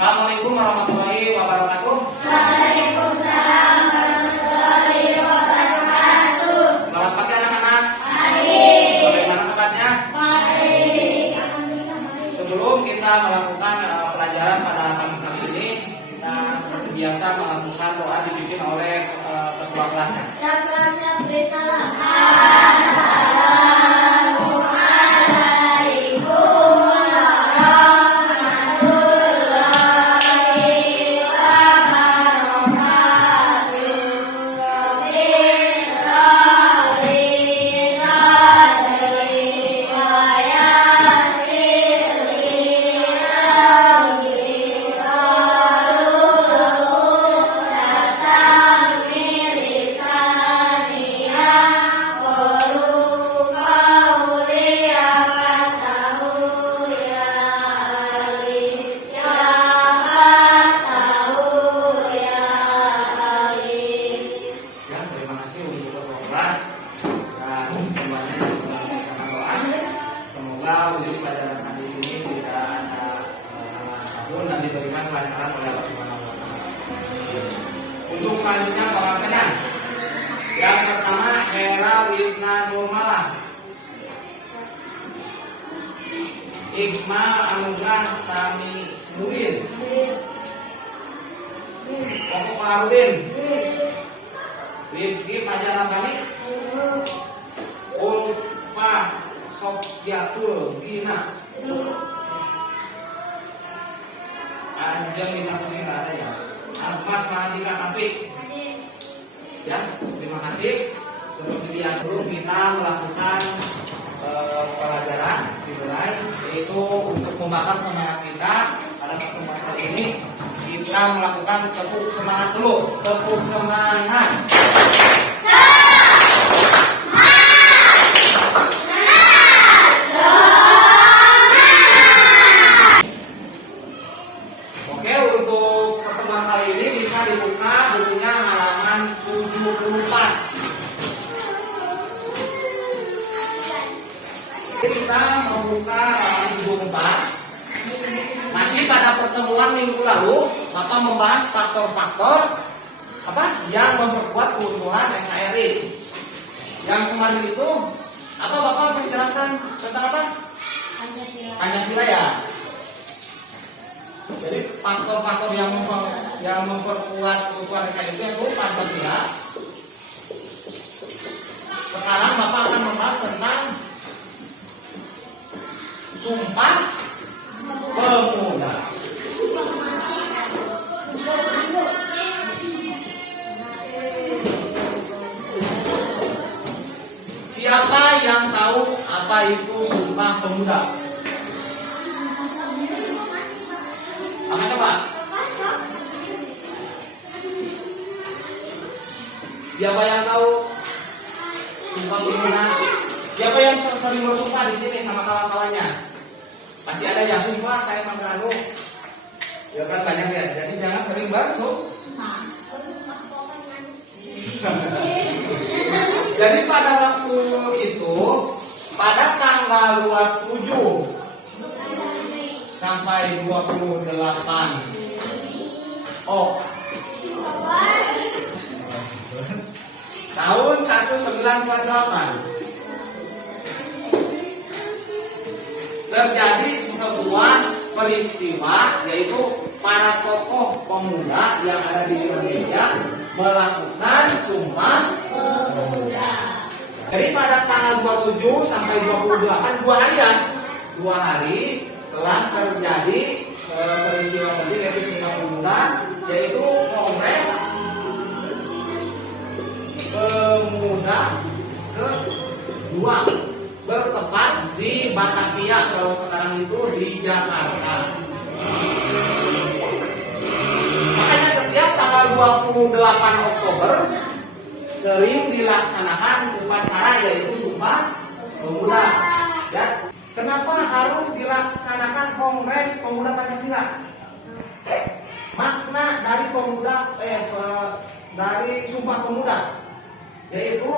Assalamualaikum warahmatullahi wabarakatuh. Waalaikumsalam warahmatullahi wabarakatuh. Selamat pagi anak-anak. Pagi. Bagaimana kabarnya? Baik. Sebelum kita melakukan pelajaran pada kali ini, kita seperti biasa melakukan doa dipimpin oleh ketua kelasnya. Untuk pelajaran kali ini tidak ada apapun dan diberikan kelancaran oleh Allah Subhanahu wa Ta'ala. Untuk selanjutnya pembahasan yang pertama, Hera Wisna Nurmala, Iqmal Anugrah Tami Nudin, Koko Harudin, Rifki Fajar Kami, Ulfa Sofyatul Gina. Anjang bintang kuning ada ya. Mas Mahardika Kapik. Ya, terima kasih. Seperti biasa dulu kita melakukan pelajaran dimulai, yaitu untuk membakar semangat kita pada pertemuan kali ini. Kita melakukan tepuk semangat dulu. Tepuk semangat. Dibuka bukunya halaman 74. Kita membuka halaman 74. Masih pada pertemuan minggu lalu, Bapak membahas faktor-faktor yang memperkuat keuntungan NKRI. Yang kemarin itu Bapak menjelaskan tentang apa? Pancasila ya. Jadi faktor-faktor yang memperkuat keutuhan NKRI itu Pancasila. Sekarang Bapak akan membahas tentang Sumpah Pemuda. Siapa yang tahu apa itu Sumpah Pemuda? Apa coba? Siapa yang tahu Sumpah Pemuda? Siapa yang sering bersumpah di sini sama kawan-kawannya? Pasti ada ya, sumpah saya menganu. Ya kan banyak ya. Jadi jangan sering bersumpah. Jadi pada waktu itu, pada tanggal 27 sampai 28 tahun 1948 terjadi sebuah peristiwa, yaitu para tokoh pemuda yang ada di Indonesia melakukan Sumpah Pemuda. Jadi pada tanggal 27 sampai 28 dua hari telah terjadi peristiwa penting, yaitu Sumpah Pemuda, yaitu Kongres Pemuda kedua bertempat di Batavia, kalau sekarang itu di Jakarta. Makanya setiap tanggal 28 Oktober sering dilaksanakan upacara, yaitu Sumpah Pemuda. Ya. Kenapa harus dilaksanakan Kongres Pemuda Pancasila? Makna dari dari Sumpah Pemuda, yaitu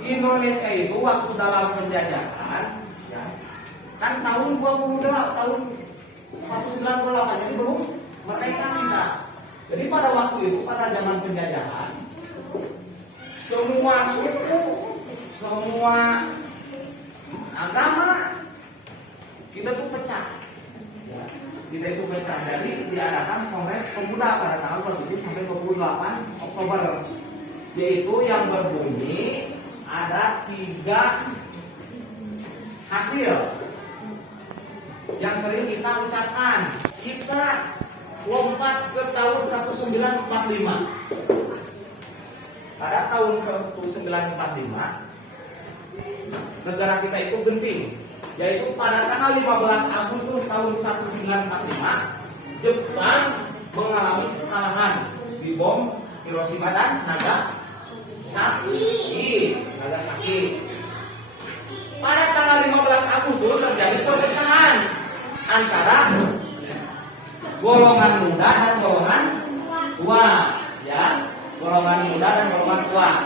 Indonesia itu waktu dalam penjajahan, ya, kan tahun 28, tahun 1998, jadi belum merdeka kita. Jadi pada waktu itu, pada zaman penjajahan, semua suku, semua agama kita tuh pecah. Ya, kita itu pecah. Jadi diadakan Kongres Pemuda pada tanggal 27 sampai 28 Oktober. Yaitu yang berbunyi ada 3 hasil yang sering kita ucapkan. Kita lompat ke tahun 1945. Pada tahun 1945 negara kita itu genting, yaitu pada tanggal 15 Agustus tahun 1945 Jepang mengalami kekalahan di bom Hiroshima dan Nagasaki. Pada tanggal 15 Agustus terjadi perpecahan antara golongan muda dan golongan tua, ya, golongan muda dan golongan tua.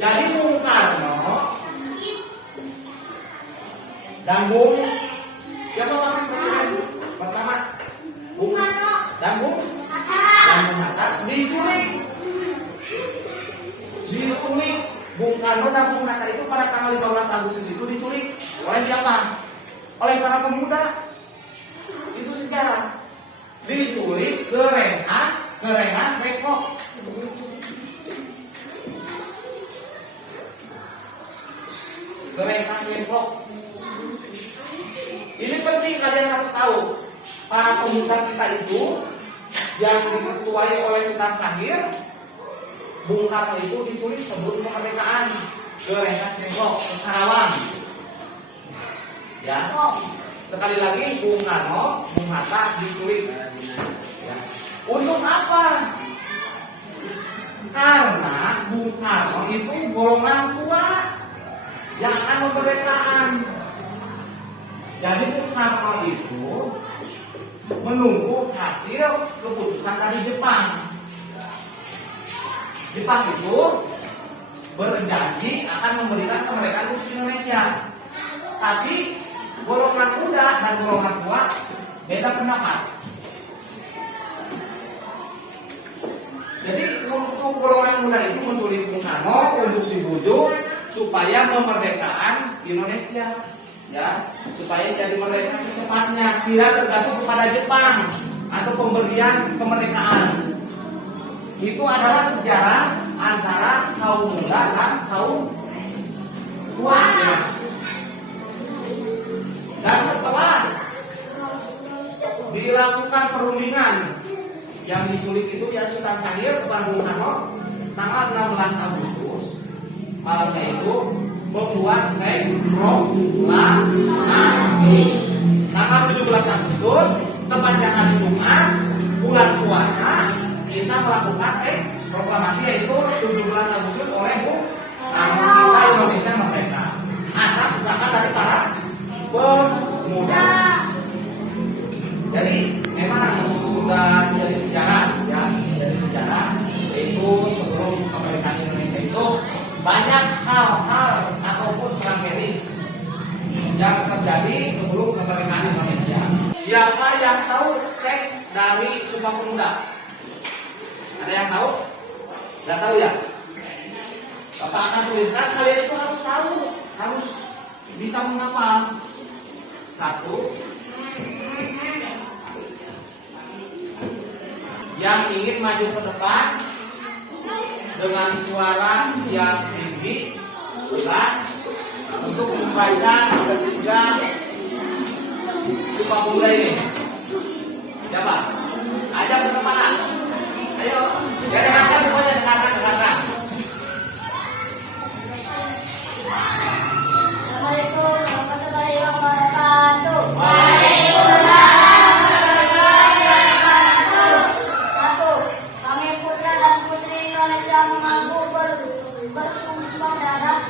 Jadi Bung Karno dan Bung siapa wakil presiden pertama? Bung Karno dan Bung Hatta diculik. Bung Karno dan Bung Hatta itu pada tanggal 15 Agustus itu diculik oleh siapa? Oleh para pemuda. Itu sejarah. Diculik ke Rengas Depok. Ke Rengas Depok. Ini penting kalian harus tahu. Para pemuda kita itu yang diketuai oleh Sultan Syahrir, Bung Karno itu diculik sebelum kemerdekaan ke Rengas Depok, ke Karawang. Ya. Sekali lagi Bung Karno, Bung Hatta diculik. Ya. Untuk apa? Karena Bung Karno itu golongan tua yang akan kemerdekaan. Jadi Bung Karno itu menunggu hasil keputusan dari Jepang. Jepang itu berjanji akan memberikan kemerdekaan khusus Indonesia. Tapi golongan muda dan golongan tua beda pendapat. Jadi untuk golongan muda itu menculik Bung Karno untuk dibujuk supaya kemerdekaan Indonesia, ya, supaya jadi merdeka secepatnya, tidak tergantung kepada Jepang atau pemberian kemerdekaan. Itu adalah sejarah antara kaum muda dan kaum tua. Ya. Dan setelah dilakukan perundingan, yang diculik itu ya Sultan Syahrir kepada Bung Karno tanggal 16 Agustus, malamnya itu membuat teks proklamasi. Tanggal 17 Agustus, tepatnya hari Jumat, bulan puasa, kita melakukan teks proklamasi yaitu 17 Agustus oleh Bung Karno, kita Indonesia merdeka atas desakan dari para pemuda. Jadi memang sudah jadi sejarah, ya, jadi sejarah. Yaitu sebelum kemerdekaan Indonesia itu banyak hal-hal ataupun tragedi yang terjadi sebelum kemerdekaan Indonesia. Siapa yang tahu teks dari Sumpah Pemuda? Ada yang tahu? Nggak tahu ya? Bapak akan tuliskan, kalian itu harus tahu, harus bisa menghafal. 1. Yang ingin maju ke depan dengan suara yang tinggi, jelas, untuk membaca ketiga Sumpah Pemuda ini. Siapa? Ajak ke depan. Ayo, dengarkan semuanya, dengarkan. Assalamualaikum warahmatullahi wabarakatuh. Waalaikumsalam. Satu, kami putra dan putri Indonesia mengaku bersumpah darah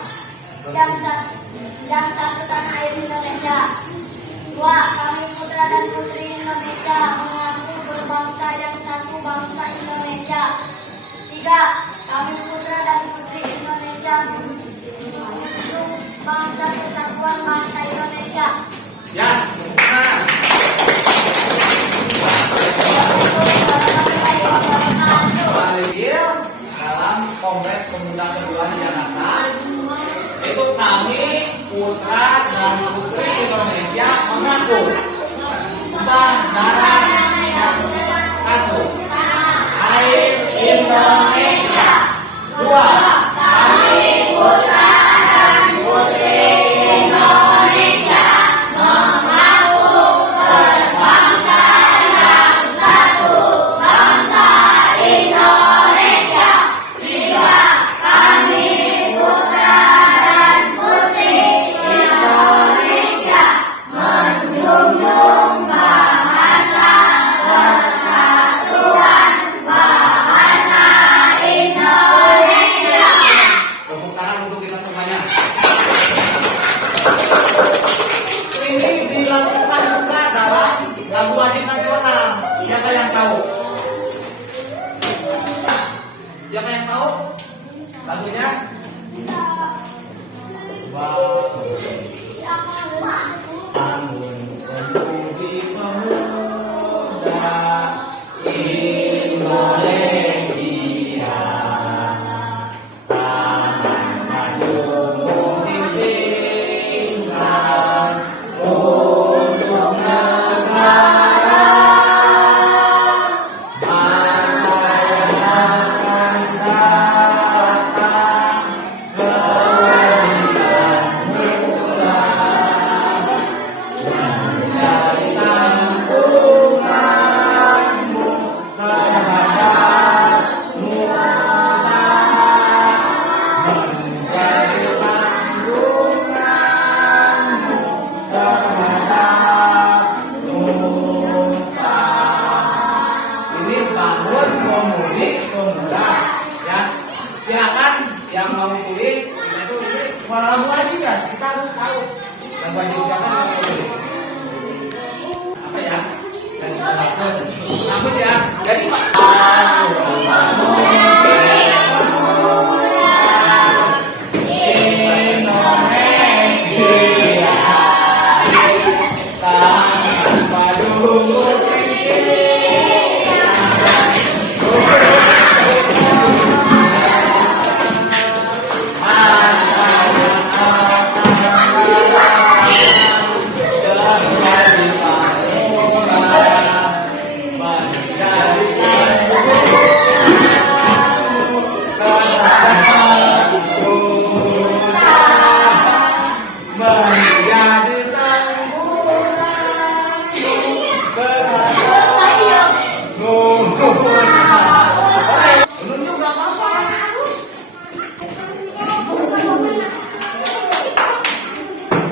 yang satu tanah air Indonesia. Dua, kami putra dan putri Indonesia mengaku berbangsa yang satu bangsa Indonesia. Tiga, kami putra dan putri Indonesia menunjuk bangsa kesatuan bangsa Indonesia. Ya, benar. pemuda kedua di Jakarta. Itu kami putra dan putri Indonesia mengaku Bandara yang satu, air Indonesia. Dua, kami putra dan putri Indonesia mengaku berbangsa yang satu, bangsa Indonesia. Tiga, kami putra dan putri Indonesia menjunjung bahasa persatuan, bahasa Indonesia. Tepuk tangan untuk kita semuanya. Ini dilakukan juga dalam lagu wajib nasional. Siapa yang tahu? Siapa yang tahu lagunya? Bangun pemudi pemuda Indonesia, tangan maju sing-singan untuk negara. Masa yang akan datang kewajiban pulang menjadi tanggunganmu terhadap nusa, menjadi tanggunganmu terhadap nusa. Ini bangun pemudi pemuda, ya. Silakan yang mau tulis itu lagu wajib kan, kita harus tahu lagu wajib siapa yang mau tulis. Apa ya? Dan kita hapus ya. Jadi Pak. Indonesia, tangan padu menjadi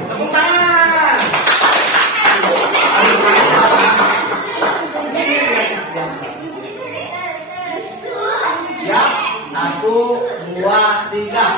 tepuk tangan. Siap, 1, 2, 3.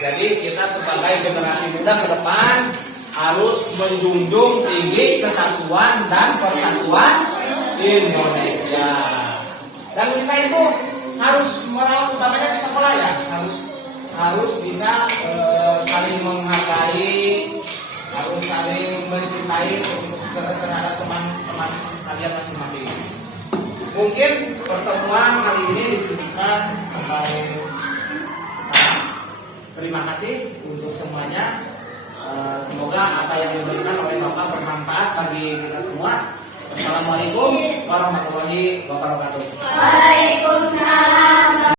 Jadi kita sebagai generasi muda ke depan harus menjunjung tinggi kesatuan dan persatuan Indonesia. Dan kita itu harus merawat, utamanya di sekolah ya, harus bisa saling menghargai, harus saling mencintai terhadap teman-teman kalian masing-masing. Mungkin pertemuan kali ini ditujukan sampai terima kasih untuk semuanya. Semoga apa yang diberikan oleh Bapak bermanfaat bagi kita semua. Assalamualaikum warahmatullahi wabarakatuh. Waalaikumsalam.